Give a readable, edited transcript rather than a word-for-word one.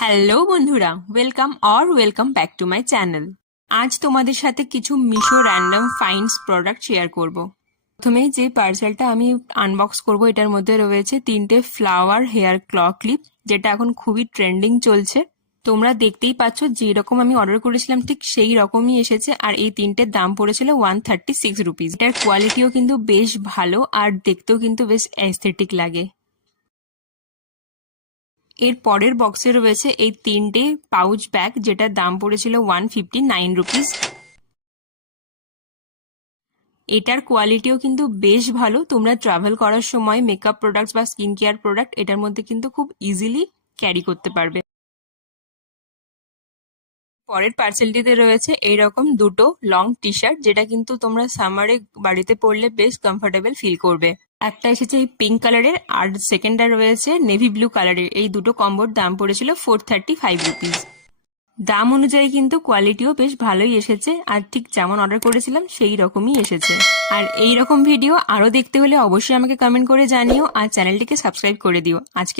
Hello বন্ধুরা, welcome back to my channel. আজ তোমাদের সাথে কিছু Meesho random finds product share করব। প্রথমেই যে পার্সেলটা আমি আনবক্স করব, এটার মধ্যে রয়েছে 3টে ফ্লাওয়ার হেয়ার ক্লিপ, যেটা এখন খুবই ট্রেন্ডিং চলছে। তোমরা দেখতেই পাচ্ছ, যেরকম আমি অর্ডার করেছিলাম ঠিক সেই রকমই এসেছে। আর এই তিনটের দাম পড়েছিল 136 রুপিস। এটার কোয়ালিটিও কিন্তু বেশ ভালো আর দেখতেও কিন্তু বেশ অ্যাস্থেটিক লাগে। এর পরের বক্সে রয়েছে এই 3টে পাউচ ব্যাগ, যেটার দাম পড়েছিল 159 রুপিস। এটার কোয়ালিটিও কিন্তু বেশ ভালো। তোমরা ট্রাভেল করার সময় মেকআপ প্রোডাক্টস বা স্কিন কেয়ার প্রোডাক্ট এটার মধ্যে কিন্তু খুব ইজিলি ক্যারি করতে পারবে। পরের পার্সেলটিতে রয়েছে এইরকম দুটো লং টি শার্ট, যেটা কিন্তু তোমরা সামারে বাড়িতে পরলে বেশ কমফোর্টেবল ফিল করবে। একটা এসেছে এই পিঙ্ক কালারের, আর সেকেন্ডটা রয়েছে নেভি ব্লু কালারের। এই দুটো কম্বোর দাম পড়েছিল 435 রুপিস। দাম অনুযায়ী কিন্তু কোয়ালিটিও বেশ ভালোই এসেছে, আর ঠিক যেমন অর্ডার করেছিলাম সেই রকমই এসেছে। আর এই রকম ভিডিও আরো দেখতে হলে অবশ্যই আমাকে কমেন্ট করে জানিও, আর চ্যানেলটিকে সাবস্ক্রাইব করে দিও। আজকের